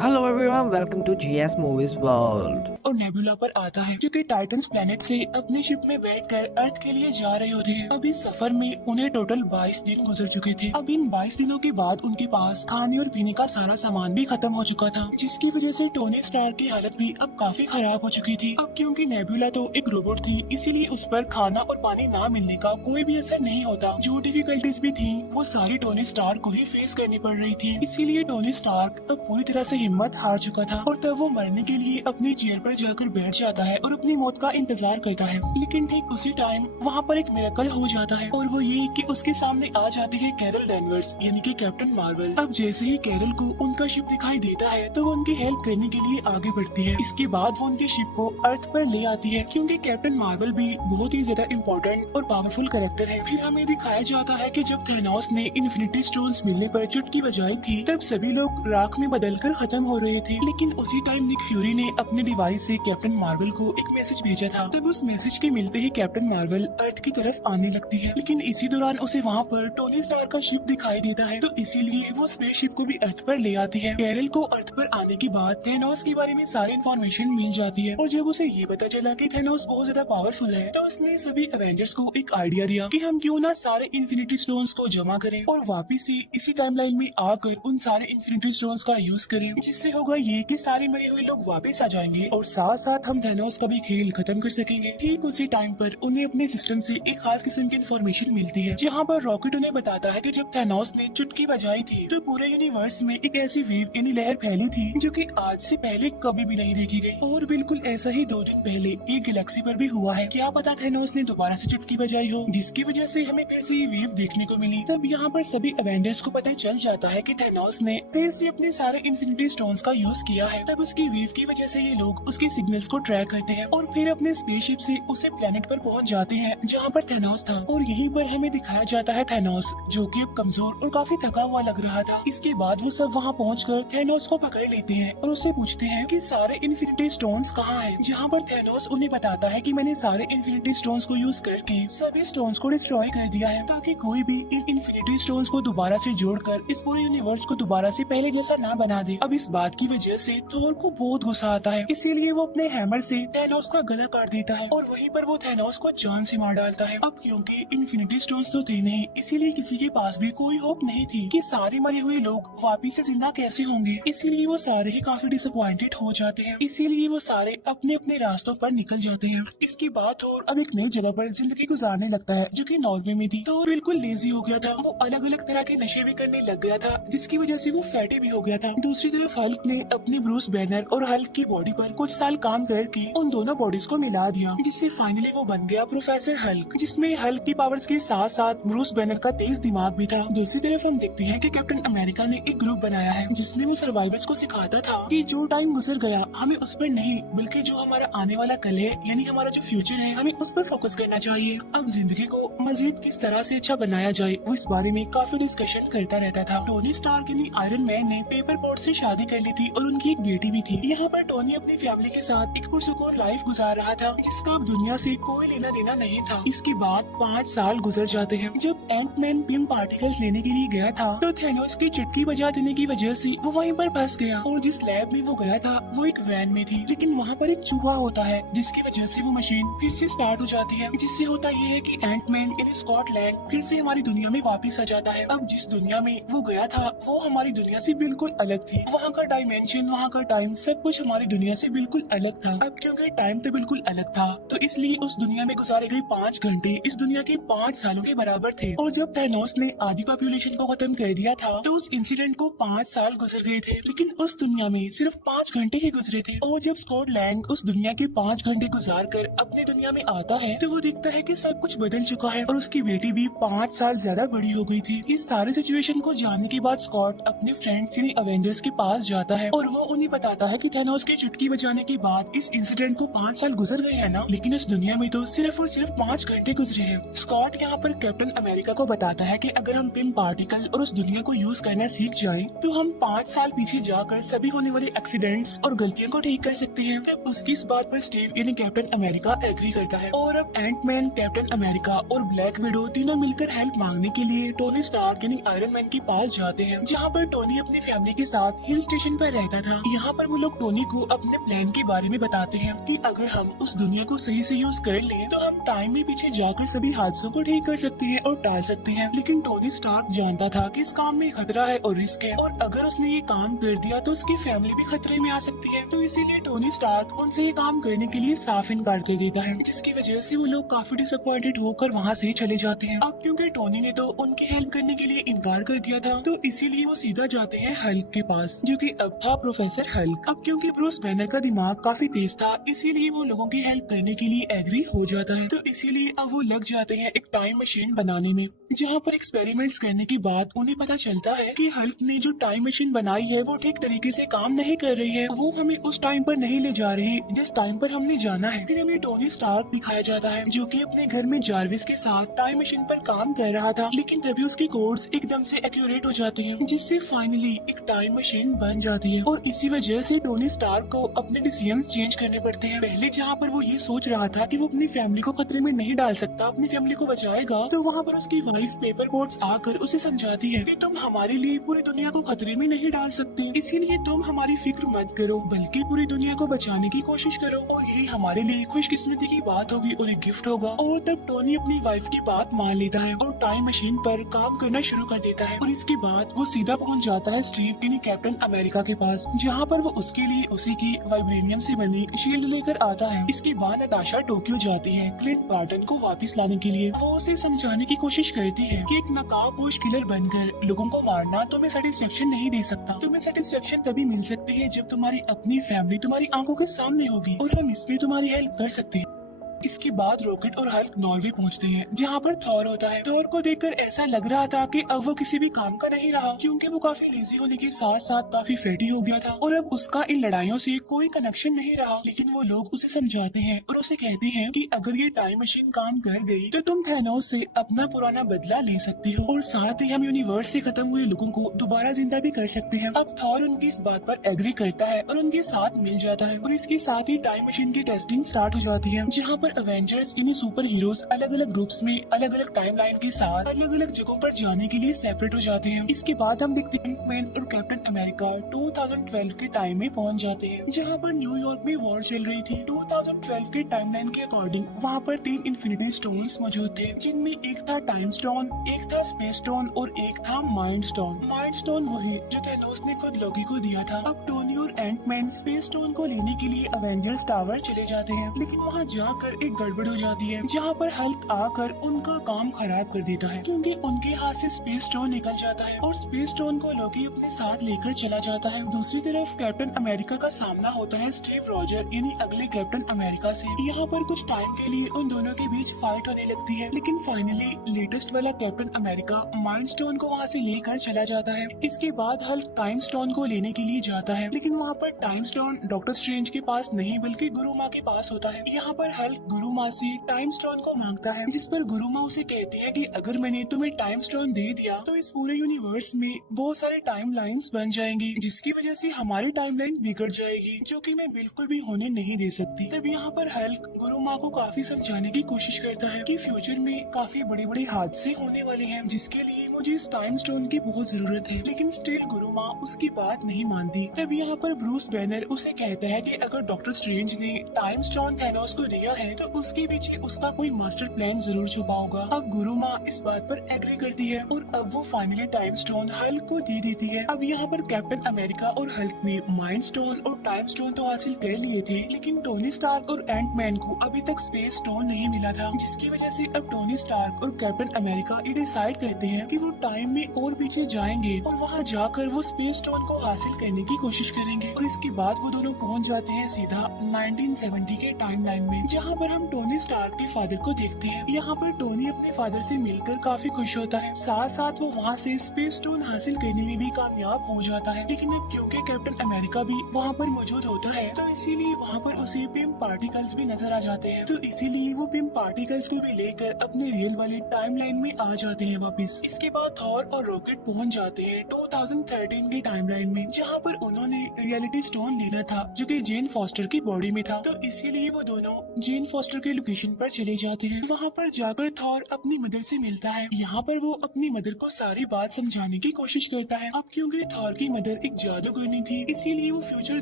Hello everyone, welcome to GS Movies World. और nebula पर आता है जो कि टाइटन्स प्लेनेट से अपनी शिप में बैठकर अर्थ के लिए जा रहे होते हैं। अब इस सफर में उन्हें टोटल 22 दिन गुजर चुके थे। अब इन 22 दिनों के बाद उनके पास खाने और पीने का सारा सामान भी खत्म हो चुका था, जिसकी वजह से टोनी स्टार्क की हालत भी अब काफी खराब हो चुकी थी। अब क्योंकि नेबुला तो एक रोबोट थी, इसीलिए उस पर खाना और पानी ना मिलने का कोई भी असर नहीं होता। जो डिफिकल्टीज भी थी वो सारी टोनी स्टार्क को ही फेस करनी पड़ रही थी। इसीलिए टोनी स्टार्क अब पूरी तरह से हिम्मत हार चुका था और तब वो मरने के लिए अपनी चेयर पर जाकर बैठ जाता है और अपनी मौत का इंतजार करता है। लेकिन ठीक उसी टाइम वहाँ पर एक मिरेकल हो जाता है और वो ये कि उसके सामने आ जाती है कैरल डैनवर्स यानी कि कैप्टन मार्वल। अब जैसे ही कैरल को उनका शिप दिखाई देता है तो वो उनकी हेल्प करने के लिए आगे बढ़ती है। इसके बाद वो उनकी शिप को अर्थ पर ले आती है क्योंकि कैप्टन मार्वल भी बहुत ही ज्यादा इम्पोर्टेंट और पावरफुल कैरेक्टर है। फिर हमें दिखाया जाता है कि जब थैनोस ने इन्फिनिटी स्टोन्स मिलने पर चुटकी बजाई थी तब सभी लोग राख में बदलकर खत्म हो रहे थे। लेकिन उसी टाइम निक फ्यूरी ने अपने डिवाइस से कैप्टन मार्वल को एक मैसेज भेजा था। तब उस मैसेज के मिलते ही कैप्टन मार्वल अर्थ की तरफ आने लगती है। लेकिन इसी दौरान उसे वहाँ पर टोनी स्टार्क का शिप दिखाई देता है, तो इसीलिए वो स्पेसशिप को भी अर्थ पर ले आती है। कैरल को अर्थ पर आने के बाद थैनोस के बारे में सारी इन्फॉर्मेशन मिल जाती है और जब उसे ये पता चला कि थैनोस बहुत ज्यादा पावरफुल है तो उसने सभी एवेंजर्स को एक आइडिया दिया कि हम क्यों ना सारे इन्फिनिटी स्टोन्स को जमा करें और वापिस से इसी टाइमलाइन में आकर उन सारे इन्फिनिटी स्टोन्स का यूज करें, जिससे होगा ये कि सारे मरे हुए लोग वापस आ जाएंगे और साथ साथ हम थैनोस का भी खेल खत्म कर सकेंगे। ठीक उसी टाइम पर उन्हें अपने सिस्टम से एक खास किस्म की इन्फॉर्मेशन मिलती है, जहाँ पर रॉकेट उन्हें बताता है कि जब थैनोस ने चुटकी बजाई थी तो पूरे यूनिवर्स में एक ऐसी वेव यानी लहर फैली थी जो कि आज से पहले कभी भी नहीं देखी गई। और बिल्कुल ऐसा ही 2 दिन पहले एक गैलेक्सी पर भी हुआ है। क्या पता थैनोस ने दोबारा से चुटकी बजाई हो जिसकी वजह से हमें फिर से ये वेव देखने को मिली। तब यहाँ पर सभी एवेंजर्स को पता चल जाता है कि थैनोस ने फिर से अपने सारे इन्फिनिटी स्टोन्स का यूज किया है। तब उसकी वेव की वजह से ये लोग उसके सिग्नल्स को ट्रैक करते हैं और फिर अपने स्पेसशिप से उसे प्लेनेट पर पहुंच जाते हैं जहां पर थैनोस था। और यहीं पर हमें दिखाया जाता है थैनोस जो कि अब कमजोर और काफी थका हुआ लग रहा था। इसके बाद वो सब वहां पहुंचकर थैनोस को पकड़ लेते हैं और उससे पूछते हैं कि सारे इन्फिनिटी स्टोन्स कहाँ हैं, जहां पर थैनोस उन्हें बताता है कि मैंने सारे इन्फिनिटी स्टोन्स को यूज करके सभी स्टोन्स को डिस्ट्रॉय कर दिया है ताकि कोई भी इन इन्फिनिटी स्टोन्स को दोबारा से जोड़कर इस पूरे यूनिवर्स को दोबारा से पहले जैसा ना बना दे। अब इस बात की वजह से थोर को बहुत गुस्सा आता है, इसीलिए वो अपने हैमर से थैनोस का गला काट देता है और वहीं पर वो थैनोस को जान से मार डालता है। अब क्योंकि इन्फिनिटी स्टोन्स तो थे नहीं, इसीलिए किसी के पास भी कोई होप नहीं थी कि सारे मरे हुए लोग वापिस से जिंदा कैसे होंगे। इसीलिए वो सारे ही काफी डिसअपॉइंटेड हो जाते हैं। इसीलिए वो सारे अपने अपने रास्तों पर निकल जाते हैं। इसके बाद थोर अब एक नई जगह पर जिंदगी गुजारने लगता है जो कि नॉर्वे में थी। तो बिल्कुल लेजी हो गया था, वो अलग अलग तरह के नशे भी करने लग गया था जिसकी वजह से वो फैटी भी हो गया था। दूसरी तरफ हल्क ने अपने ब्रूस बैनर और हल्क की बॉडी पर कुछ साल काम करके उन दोनों बॉडीज को मिला दिया, जिससे फाइनली वो बन गया प्रोफेसर हल्क, जिसमें हल्क की पावर्स के साथ साथ ब्रूस बैनर का तेज दिमाग भी था। दूसरी तरफ हम देखते हैं कि कैप्टन अमेरिका ने एक ग्रुप बनाया है जिसमें वो सर्वाइवर्स को सिखाता था कि जो टाइम गुजर गया हमें उस पर नहीं बल्कि जो हमारा आने वाला कल है यानी हमारा जो फ्यूचर है हमें उस पर फोकस करना चाहिए। अब जिंदगी को मजीद किस तरह से अच्छा बनाया जाए वो इस बारे में काफी डिस्कशन करता रहता था। टोनी स्टार्क यानी आयरन मैन ने पेपर बोट से शादी कर ली थी और उनकी एक बेटी भी थी। यहाँ पर टोनी अपनी फैमिली के साथ एक पुरसुकून लाइफ गुजार रहा था जिसका अब दुनिया से कोई लेना देना नहीं था। इसके बाद 5 साल गुजर जाते हैं। जब एंटमैन पिम पार्टिकल्स लेने के लिए गया था तो थैनोस की चुटकी बजा देने की वजह से वो वहीं पर फंस गया और जिस लैब में वो गया था वो एक वैन में थी, लेकिन वहाँ पर एक चूहा होता है जिसकी वजह से वो मशीन फिर से स्टार्ट हो जाती है, जिससे होता ये है कि एंटमैन इन स्कॉटलैंड फिर से हमारी दुनिया में वापस आ जाता है। अब जिस दुनिया में वो गया था वो हमारी दुनिया से बिल्कुल अलग थी। वहाँ का डायमेंशन, वहाँ का टाइम, सब कुछ हमारी दुनिया से बिल्कुल अलग था। अब क्योंकि टाइम तो बिल्कुल अलग था तो इसलिए उस दुनिया में गुजारे गए 5 घंटे इस दुनिया के 5 सालों के बराबर थे। और जब थैनोस ने आधी पॉपुलेशन को खत्म कर दिया था तो उस इंसिडेंट को 5 साल गुजर गए थे, लेकिन उस दुनिया में सिर्फ 5 घंटे ही गुजरे थे। और जब स्कॉटलैंड उस दुनिया के 5 घंटे गुजार कर अपनी दुनिया में आता है तो वो देखता है कि सब कुछ बदल चुका है और उसकी बेटी भी 5 साल ज्यादा बड़ी हो गई थी। इस सारे सिचुएशन को जानने के बाद स्कॉट अपने फ्रेंड्स यानी अवेंजर्स के पास जाता है और वो उन्हें बताता है कि थैनोस की चुटकी बजाने के बाद इस इंसिडेंट को 5 साल गुजर गए हैं ना, लेकिन इस दुनिया में तो सिर्फ और सिर्फ 5 घंटे गुजरे हैं। स्कॉट यहाँ पर कैप्टन अमेरिका को बताता है कि अगर हम पिम पार्टिकल और उस दुनिया को यूज करना सीख जाएं तो हम 5 साल पीछे जाकर सभी होने वाले एक्सीडेंट्स और गलतियों को ठीक कर सकते हैं। तो उसकी इस बात पर स्टीव यानी कैप्टन अमेरिका एग्री करता है और अब एंटमैन, कैप्टन अमेरिका और ब्लैक विडो तीनों मिलकर हेल्प मांगने के लिए टोनी स्टार्क यानी आयरन मैन के पास जाते हैं, जहाँ पर टोनी अपनी फैमिली के साथ हिल स्टेशन पर रहता था। यहाँ पर वो लोग टोनी को अपने प्लान के बारे में बताते हैं कि अगर हम उस दुनिया को सही से यूज कर लें तो हम टाइम में पीछे जाकर सभी हादसों को ठीक कर सकते हैं और टाल सकते हैं। लेकिन टोनी स्टार्क जानता था कि इस काम में खतरा है और रिस्क है, और अगर उसने ये काम कर दिया तो उसकी फैमिली भी खतरे में आ सकती है। तो इसीलिए टोनी स्टार्क उनसे ये काम करने के लिए साफ इनकार कर देता है, जिसकी वजह से वो लोग काफी डिसअपॉइंटेड होकर वहाँ से चले जाते हैं। अब क्योंकि टोनी ने तो उनकी हेल्प करने के लिए इनकार कर दिया था, तो इसीलिए वो सीधा जाते हैं हल्क के पास, जो कि अब था प्रोफेसर हल्क। अब क्योंकि ब्रूस बैनर का दिमाग काफी तेज था, इसीलिए वो लोगों की हेल्प करने के लिए एग्री हो जाता है। तो इसीलिए अब वो लग जाते हैं एक टाइम मशीन बनाने में, जहाँ पर एक्सपेरिमेंट्स करने के बाद उन्हें पता चलता है कि हल्क ने जो टाइम मशीन बनाई है वो ठीक तरीके से काम नहीं कर रही है। वो हमें उस टाइम पर नहीं ले जा रही जिस टाइम पर हमने जाना है। फिर हमें टोनी स्टार्क दिखाया जाता है, जो कि अपने घर में जार्विस के साथ टाइम मशीन पर काम कर रहा था, लेकिन तभी उसके कोड्स एकदम से एक्यूरेट हो जाते हैं, जिससे फाइनली एक टाइम मशीन बन जाती है। और इसी वजह से टोनी स्टार्क को अपने डिसीजंस चेंज करने पड़ते हैं। पहले जहाँ पर वो ये सोच रहा था कि वो अपनी फैमिली को खतरे में नहीं डाल सकता, अपनी फैमिली को बचाएगा, तो वहाँ पर उसकी वाइफ पेपर बोट्स आकर उसे समझाती है कि तुम हमारे लिए पूरी दुनिया को खतरे में नहीं डाल सकते, इसीलिए तुम हमारी फिक्र मत करो, बल्कि पूरी दुनिया को बचाने की कोशिश करो, और यही हमारे लिए खुशकिस्मती की बात होगी और एक गिफ्ट होगा। और तब टोनी अपनी वाइफ की बात मान लेता है और टाइम मशीन पर काम करना शुरू कर देता है। और इसके बाद वो सीधा पहुंच जाता है स्टीव यानी कैप्टन अमेरिका के पास, जहाँ पर वो उसके लिए उसी की वाइब्रेनियम से बनी शील्ड लेकर आता है। इसके बाद नताशा टोक्यो जाती है क्लिंट बार्टन को वापस लाने के लिए। वो उसे समझाने की कोशिश करती है कि एक नकाबपोश किलर बनकर लोगों को मारना तुम्हें सेटिस्फेक्शन नहीं दे सकता। तुम्हें सेटिस्फेक्शन तभी मिल सकती है जब तुम्हारी अपनी फैमिली तुम्हारी आंखों के सामने होगी, और हम इसमें तुम्हारी हेल्प कर सकते हैं। इसके बाद रॉकेट और हल्क नॉर्वे पहुंचते हैं, जहां पर थॉर होता है। थॉर को देखकर ऐसा लग रहा था कि अब वो किसी भी काम का नहीं रहा, क्योंकि वो काफी लेजी होने के साथ साथ काफी फैटी हो गया था, और अब उसका इन लड़ाइयों से कोई कनेक्शन नहीं रहा। लेकिन वो लोग उसे समझाते हैं और उसे कहते हैं कि अगर ये टाइम मशीन काम कर गई तो तुम थैनोस से अपना पुराना बदला ले सकते हो, और साथ ही हम यूनिवर्स से खत्म हुए लोगों को दोबारा जिंदा भी कर सकते हैं। अब थॉर उनकी इस बात पर एग्री करता है और उनके साथ मिल जाता है, और इसके साथ ही टाइम मशीन की टेस्टिंग स्टार्ट हो जाती है, जहाँ पर अवेंजर्स यानी सुपर हीरोज अलग अलग ग्रुप्स में अलग अलग टाइमलाइन के साथ अलग अलग जगहों पर जाने के लिए सेपरेट हो जाते हैं। इसके बाद हम देखते हैं एंटमैन और कैप्टन अमेरिका 2012 के टाइम में पहुंच जाते हैं, जहां पर न्यूयॉर्क में वॉर चल रही थी। 2012 के टाइमलाइन के अकॉर्डिंग वहां पर 3 इन्फिनिटी स्टोन्स मौजूद थे, जिनमें एक था टाइम स्टोन, एक था स्पेस स्टोन और एक था माइंड स्टोन। माइंड स्टोन वही जो थैनोस ने खुद लोकी को दिया था। अब टोनी और एंटमैन स्पेस स्टोन को लेने के लिए अवेंजर्स टावर चले जाते हैं, लेकिन वहाँ जाकर एक गड़बड़ हो जाती है, जहाँ पर हल्क आकर उनका काम खराब कर देता है, क्योंकि उनके हाथ से स्पेस स्टोन निकल जाता है और स्पेस स्टोन को लोकी अपने साथ लेकर चला जाता है। दूसरी तरफ कैप्टन अमेरिका का सामना होता है स्टीव रॉजर यानी अगले कैप्टन अमेरिका से। यहाँ पर कुछ टाइम के लिए उन दोनों के बीच फाइट होने लगती है, लेकिन फाइनली लेटेस्ट वाला कैप्टन अमेरिका माइंड स्टोन को वहाँ से लेकर चला जाता है। इसके बाद हल्क टाइम स्टोन को लेने के लिए जाता है, लेकिन वहाँ पर टाइम स्टोन डॉक्टर स्ट्रेंज के पास नहीं बल्कि गुरु माँ के पास होता है। यहाँ पर हल्क गुरु माँ से टाइम स्टोन को मांगता है, जिस पर गुरु माँ उसे कहती है कि अगर मैंने तुम्हें टाइम स्टोन दे दिया तो इस पूरे यूनिवर्स में बहुत सारे टाइम लाइन्स बन जाएंगी, जिसकी वजह से हमारी टाइम लाइन बिगड़ जाएगी, जो कि मैं बिल्कुल भी होने नहीं दे सकती। तब यहाँ पर हल्क गुरु माँ को काफी समझाने की कोशिश करता है कि फ्यूचर में काफी बड़े बड़े हादसे होने वाले हैं, जिसके लिए मुझे इस टाइम स्टोन की बहुत जरूरत है, लेकिन स्टिल गुरु माँ उसकी बात नहीं मानती। तब यहाँ पर ब्रूस बैनर उसे कहता है कि अगर डॉक्टर स्ट्रेंज ने टाइम स्टोन थैनोस को दिया है तो उसके पीछे उसका कोई मास्टर प्लान जरूर छुपा होगा। अब गुरु माँ इस बात पर एग्री करती है और अब वो फाइनली टाइम स्टोन हल्क को दे देती है। अब यहाँ पर कैप्टन अमेरिका और हल्क ने माइंड स्टोन और टाइम स्टोन तो हासिल कर लिए थे, लेकिन टोनी स्टार्क और एंटमैन को अभी तक स्पेस स्टोन नहीं मिला था, जिसकी वजह से अब टोनी स्टार्क और कैप्टन अमेरिका ये डिसाइड करते हैं कि वो टाइम में और पीछे जाएंगे और वहाँ जाकर वो स्पेस स्टोन को हासिल करने की कोशिश करेंगे। और इसके बाद वो दोनों पहुँच जाते हैं सीधा 1970 के टाइमलाइन में, जहाँ पर हम टोनी स्टार्क के फादर को देखते हैं। यहाँ पर टोनी अपने फादर से मिलकर काफी खुश होता है, साथ साथ वो वहाँ से स्पेस स्टोन हासिल करने में भी कामयाब हो जाता है। लेकिन अब क्योंकि कैप्टन अमेरिका भी वहाँ पर मौजूद होता है, तो इसीलिए वहाँ पर उसे पिम पार्टिकल्स भी नजर आ जाते हैं, तो इसीलिए वो पिम पार्टिकल्स को भी लेकर अपने रियल वाले टाइमलाइन में आ जाते हैं वापस। इसके बाद थॉर और रॉकेट पहुँच जाते हैं 2013 के टाइमलाइन में, जहाँ पर उन्होंने रियलिटी स्टोन लेना था जो कि जेन फॉस्टर की बॉडी में था, तो इसीलिए वो दोनों जेन फॉस्टर के लोकेशन पर चले जाते हैं। वहाँ पर जाकर थॉर अपनी मदर से मिलता है। यहाँ पर वो अपनी मदर को सारी बात समझाने की कोशिश करता है। अब क्योंकि थॉर की मदर एक जादूगरनी थी, इसीलिए वो फ्यूचर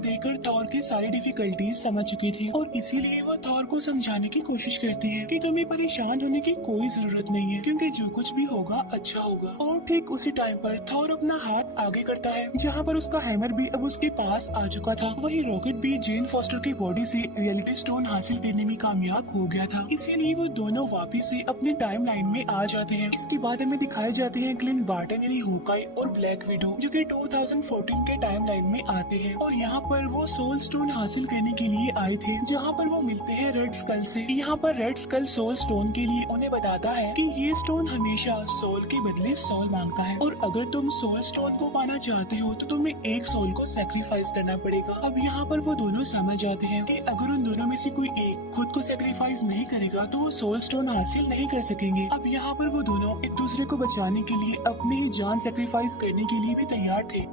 देखकर थॉर की सारी डिफिकल्टीज समझ चुकी थी और इसीलिए वो थॉर को समझाने की कोशिश करती है कि तुम्हें परेशान होने की कोई जरूरत नहीं है, क्योंकि जो कुछ भी होगा अच्छा होगा। और ठीक उसी टाइम पर थॉर अपना हाथ आगे करता है, जहाँ पर उसका हैमर भी अब उसके पास आ चुका था। वही रॉकेट भी जेन फॉस्टर की बॉडी से रियलिटी स्टोन हासिल करने में कामयाब हो गया था, इसीलिए वो दोनों वापिस से अपनी टाइम लाइन में आ जाते हैं। इसके बाद हमें दिखाए जाते हैं क्लिंट बार्टन यानी होकाई और ब्लैक विडो, जो कि 2014 के टाइम लाइन में आते हैं और यहाँ पर वो सोल स्टोन हासिल करने के लिए आए थे, जहाँ पर वो मिलते हैं रेड स्कल से। यहाँ पर रेड स्कल सोल स्टोन के लिए उन्हें बताता है कि ये स्टोन हमेशा सोल के बदले सोल मांगता है और अगर तुम सोल स्टोन को पाना चाहते हो तो तुम्हें एक सोल को सेक्रीफाइस करना पड़ेगा। अब यहाँ पर वो दोनों समझ जाते हैं कि अगर उन दोनों में से कोई एक खुद को सेक्रीफाइस नहीं करेगा तो वो सोल स्टोन हासिल नहीं कर सकेंगे। अब यहाँ पर वो दोनों एक दूसरे को बचाने के लिए अपनी ही जान सेक्रीफाइस करने के लिए भी तैयार थे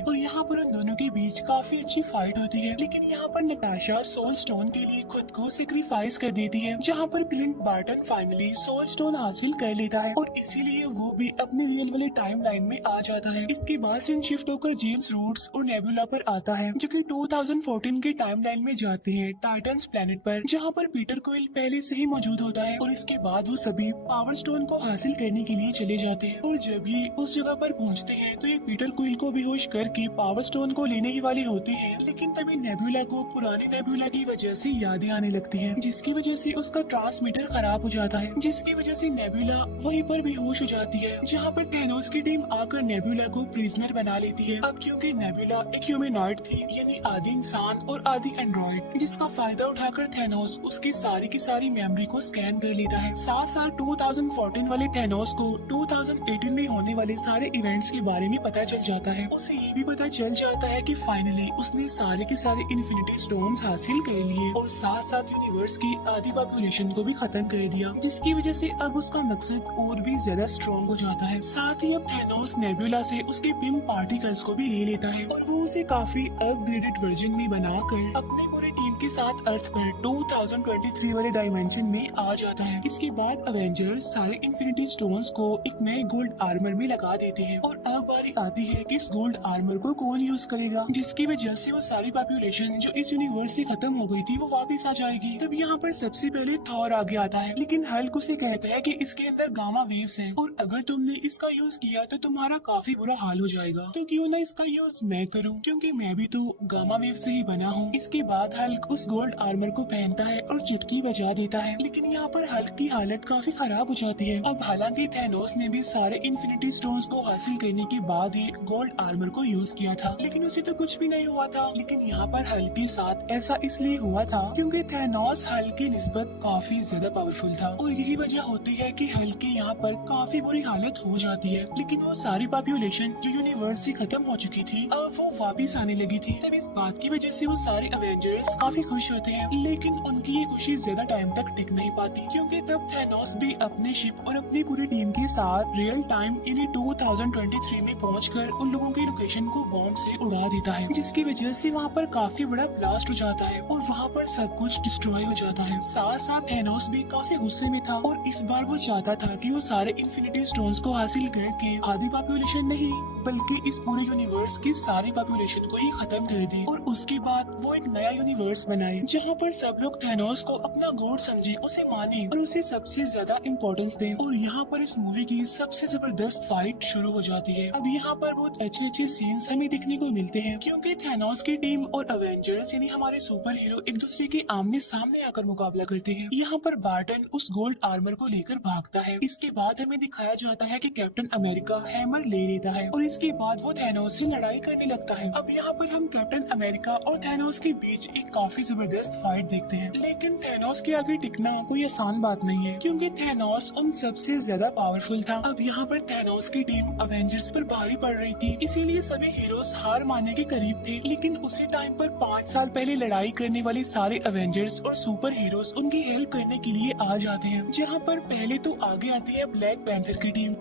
और यहाँ पर उन दोनों के बीच काफी अच्छी फाइट होती है। लेकिन यहाँ पर नताशा सोल स्टोन के लिए खुद को सेक्रीफाइस कर देती है, जहाँ पर Clint Barton finally soul stone हासिल कर लेता है और इसीलिए वो भी अपने रियल वाले टाइम लाइन में आ जाता है। इसके बाद सीन शिफ्ट होकर जेम्स रूट्स और नेबुला पर आता है, जो कि 2014 के टाइम लाइन में जाते हैं टाइटन्स प्लेनेट पर, जहाँ पर पीटर क्विल पहले से ही मौजूद होता है और इसके बाद वो सभी पावर स्टोन को हासिल करने के लिए चले जाते हैं। और जब ये उस जगह पर पहुँचते हैं तो ये पीटर क्विल को बेहोश करके पावर स्टोन को लेने ही वाली होती है, लेकिन तभी नेबुला को पुरानी नेबुला की वजह से यादें आने लगती हैं, जिसकी वजह से उसका ट्रांसमीटर खराब हो जाता है, जिसकी वजह से नेबुला वहीं पर बेहोश हो जाती है, जहाँ पर थैनोस की टीम आकर नेबुला को प्रिजनर बना लेती है। अब क्योंकि नेबुला एक ह्यूमनॉइड थी, यानी आधी इंसान और आधी एंड्रॉइड, जिसका फायदा उठाकर थैनोस उसकी सारी की सारी मेमोरी को स्कैन कर लेता है। साथ साथ 2014 वाले थैनोस को 2018 में होने वाले सारे इवेंट्स के बारे में पता चल जाता है। उसे ये भी पता चल जाता है कि फाइनली उसने सारे के सारे इन्फिनिटी स्टोन्स हासिल कर लिए और साथ साथ यूनिवर्स की आधी पॉपुलेशन को भी खत्म कर दिया, जिसकी वजह से अब उसका मकसद और भी ज्यादा स्ट्रॉन्ग हो जाता है। साथ ही अब थैनोस नेबुला से उसके पिम पार्टिकल्स को भी ले लेता है और वो उसे काफी अपग्रेडेड वर्जन में बनाकर अपनी पूरी टीम के साथ अर्थ पर 2023 वाले डायमेंशन में आ जाता है। इसके बाद अवेंजर्स सारे इन्फिनिटी स्टोन्स को एक नए गोल्ड आर्मर में लगा देते हैं और अब बारी आती है कि इस गोल्ड आर्मर को कौन यूज करेगा, जिसकी वजह से वो सारी पॉपुलेशन जो इस यूनिवर्स से खत्म हो गई थी वो वापस आ जाएगी। तब यहाँ पर सबसे पहले थॉर आगे आता है, लेकिन हल्क उसे कहता है कि इसके अंदर गामा वेव्स हैं और अगर तुमने इसका यूज किया तो तुम्हारा काफी बुरा हाल हो जाएगा, तो क्यों ना इसका यूज मैं करूँ, क्योंकि मैं भी तो गामा वेव से ही बना हूँ। इसके बाद हल्क उस गोल्ड आर्मर को पहनता है और चुटकी बजा देता है, लेकिन यहाँ पर हल्क की हालत काफी खराब हो जाती है। अब हालांकि थैनोस ने भी सारे इन्फिनिटी स्टोन्स को हासिल करने के बाद ही गोल्ड आर्मर को यूज किया था, लेकिन उसे तो कुछ भी नहीं हुआ था। लेकिन यहाँ पर हल्क के साथ ऐसा इसलिए हुआ था क्योंकि थैनोस हल्क की निस्बत काफी ज्यादा पावरफुल था और यही वजह होती है कि हल्क की यहाँ पर काफी बुरी हालत हो जाती है। लेकिन वो सारी पॉपुलेशन जो यूनिवर्स से खत्म हो चुकी थी अब वो वापिस आने लगी थी। तब इस बात की वजह से वो सारे अवेंजर्स काफी खुश होते हैं, लेकिन उनकी ये खुशी ज्यादा टाइम तक टिक नहीं पाती, क्योंकि तब थैनोस भी अपने शिप और अपनी पूरी टीम के साथ रियल टाइम यानी 2023 में पहुंचकर उन लोगों की लोकेशन को बॉम्ब से उड़ा देता है, जिसकी वजह से वहाँ पर काफी बड़ा ब्लास्ट हो जाता है और वहाँ पर सब कुछ डिस्ट्रॉय हो जाता है। साथ साथ थैनोस भी काफी गुस्से में था और इस बार वो चाहता था कि वो सारे इन्फिनिटी स्टोन्स को हासिल करके आधी पॉपुलेशन नहीं बल्कि इस पूरे यूनिवर्स की सारी पॉपुलेशन को ही खत्म कर दे और उसके बाद वो एक नया यूनिवर्स बनाए, जहाँ पर सब लोग थैनोस को अपना गॉड समझे, उसे माने और उसे सबसे ज्यादा इम्पोर्टेंस दे। और यहाँ पर इस मूवी की सबसे जबरदस्त फाइट शुरू हो जाती है। अब यहाँ पर बहुत अच्छे अच्छे सीन्स हमें देखने को मिलते हैं, क्योंकि थैनोस की टीम और अवेंजर्स यानी हमारे सुपर हीरो एक दूसरे के आमने सामने आकर मुकाबला करते हैं। यहाँ पर बार्टन उस गोल्ड आर्मर को लेकर भागता है। इसके बाद हमें दिखाया जाता है कि कैप्टन अमेरिका हैमर ले लेता है और इसके बाद वो थैनोस से लड़ाई करने लगता है। अब यहाँ पर हम कैप्टन अमेरिका और थैनोस के बीच एक काफी जबरदस्त फाइट देखते हैं, लेकिन थैनोस के आगे टिकना कोई आसान बात नहीं है, क्योंकि थैनोस उन सबसे ज्यादा पावरफुल था। अब यहाँ पर थैनोस की टीम अवेंजर्स पर भारी पड़ रही थी, इसीलिए सभी हीरोज हार मानने के करीब थे। लेकिन उसी टाइम पर 5 साल पहले लड़ाई करने वाले सारे अवेंजर्स और सुपर हीरोज उनकी हेल्प करने के लिए आ जाते हैं, जहाँ पर पहले तो आगे आती है ब्लैक पैंथर की टीम,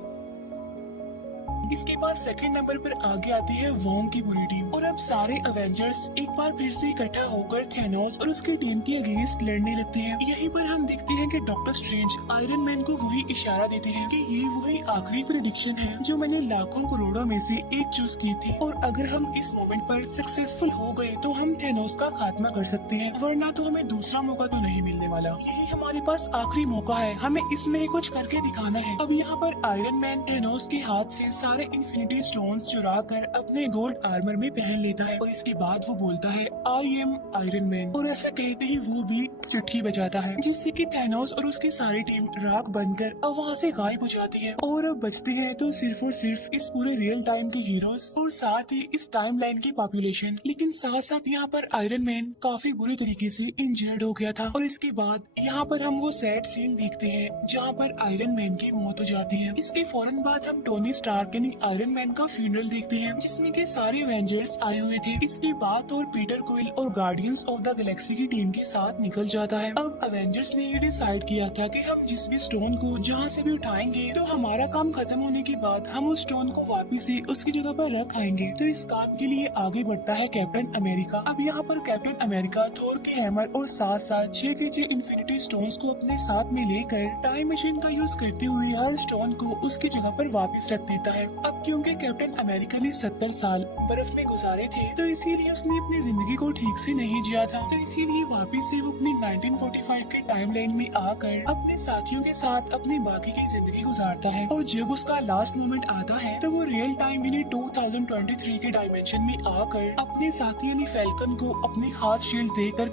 इसके बाद सेकंड नंबर पर आगे आती है वोंग की पूरी टीम। और अब सारे अवेंजर्स एक बार फिर से इकट्ठा होकर थैनोस और उसकी टीम के अगेंस्ट लड़ने लगते हैं। यहीं पर हम देखते हैं कि डॉक्टर स्ट्रेंज आयरन मैन को वही इशारा देते हैं कि ये वही आखिरी प्रेडिक्शन है जो मैंने लाखों करोड़ों में से एक चूज की थी, और अगर हम इस मोमेंट पर सक्सेसफुल हो गए तो हम थैनोस का खात्मा कर सकते हैं, वरना तो हमें दूसरा मौका तो नहीं मिलने वाला। यही हमारे पास आखिरी मौका है, हमें इसमें ही कुछ करके दिखाना है। अब यहाँ पर आयरन मैन थैनोस के हाथ से सारे इन्फिनिटी स्टोन्स चुरा कर अपने गोल्ड आर्मर में पहन लेता है, और इसके बाद वो बोलता है आई एम आयरन मैन, और ऐसा कहते ही वो भी चिट्ठी बजाता है, जिससे कि थैनोस और उसकी सारी टीम राख बनकर अब वहाँ से गायब हो जाती है। और अब बचते हैं तो सिर्फ और सिर्फ इस पूरे रियल टाइम के हीरोज और साथ ही इस टाइमलाइन की पॉपुलेशन। लेकिन साथ साथ यहाँ पर आयरन मैन काफी बुरी तरीके से इंजर्ड हो गया था। और इसके बाद यहाँ पर हम वो सैड सीन देखते हैं जहाँ पर आयरन मैन की मौत हो जाती है। इसके फौरन बाद हम टोनी स्टार्क यानी आयरन मैन का फ्यूनरल देखते हैं, जिसमें के सारे एवेंजर्स आए हुए थे। इसके बाद और पीटर क्विल और गार्डियंस ऑफ द गैलेक्सी की टीम के साथ निकल जाता है। अब एवेंजर्स ने ये डिसाइड किया था कि हम जिस भी स्टोन को जहाँ से भी उठाएंगे तो हमारा काम खत्म होने के बाद हम उस स्टोन को वापिस से उसकी जगह पर रख आएंगे। तो इस काम के लिए आगे बढ़ता है कैप्टन अमेरिका। अब यहाँ पर कैप्टन अमेरिका थोर के हैमर और साथ साथ 6 के 6 इन्फिनिटी स्टोन्स को अपने साथ में लेकर टाइम मशीन का यूज करते हुए हर स्टोन को उसकी जगह पर वापस रख देता है। अब क्योंकि कैप्टन अमेरिका ने 70 साल बर्फ में गुजारे थे, तो इसीलिए उसने अपनी जिंदगी को ठीक से नहीं जिया था, तो इसीलिए वापस से वो अपनी 1945 के टाइमलाइन में आकर अपने साथियों के साथ अपनी बाकी की जिंदगी गुजारता है। और जब उसका लास्ट मोमेंट आता है तो वो रियल टाइम यानी 2023 के डायमेंशन में आकर अपने साथी यानी फैल्कन को अपनी हाथ शील्ड देकर